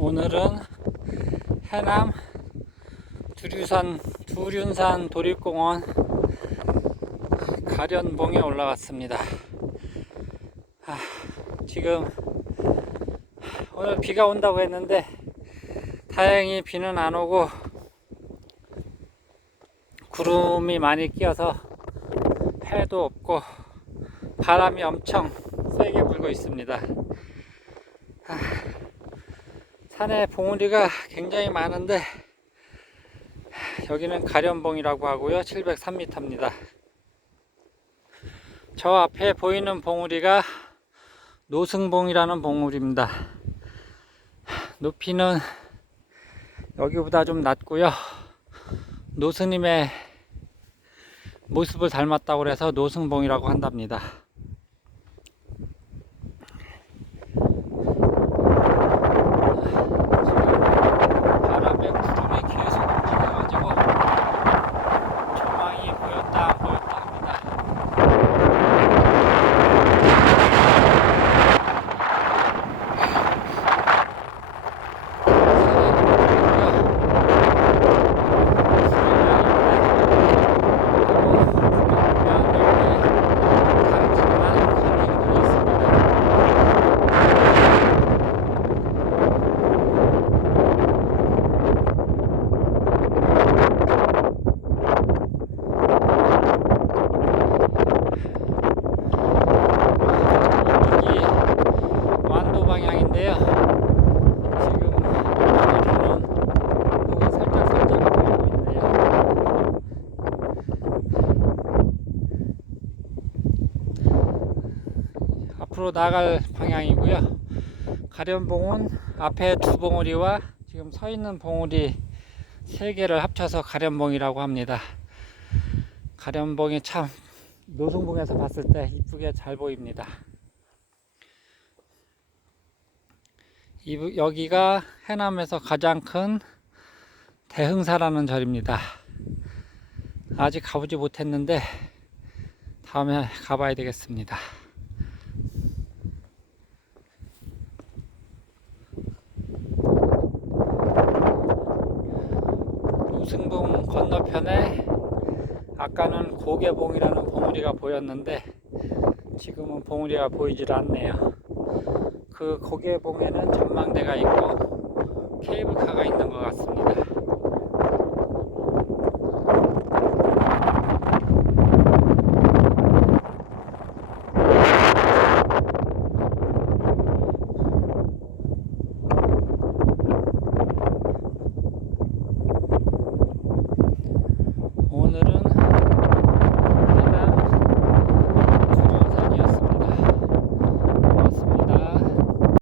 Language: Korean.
오늘은 해남 두류산 두륜산 도립공원 가련봉에 올라왔습니다. 아, 지금 오늘 비가 온다고 했는데 다행히 비는 안 오고 구름이 많이 끼어서 해도 없고 바람이 엄청 세게 불고 있습니다. 아, 산에 봉우리가 굉장히 많은데 여기는 가련봉이라고 하고요. 703m입니다. 저 앞에 보이는 봉우리가 노승봉이라는 봉우리입니다. 높이는 여기보다 좀 낮고요. 노스님의 모습을 닮았다고 해서 노승봉이라고 한답니다. 바람에 구름이 계속 움직여가지고 조망이 보였다 안 보였다 합니다. 여기 완도 방향인데요. 지금 오늘은 완도가 살짝 살짝 보이고 있네요. 앞으로 나갈 방향이고요. 가련봉은 앞에 두 봉우리와 지금 서 있는 봉우리 세 개를 합쳐서 가련봉이라고 합니다. 가련봉이 참 노승봉에서 봤을 때 이쁘게 잘 보입니다. 이- 여기가 해남에서 가장 큰 대흥사라는 절입니다. 아직 가보지 못했는데 다음에 가봐야 되겠습니다. 노승봉 건너편에 아까는 고개봉이라는 봉우리가 보였는데 지금은 봉우리가 보이질 않네요. 그 고개봉에는 전망대가 있고 케이블카가 있는 것 같습니다.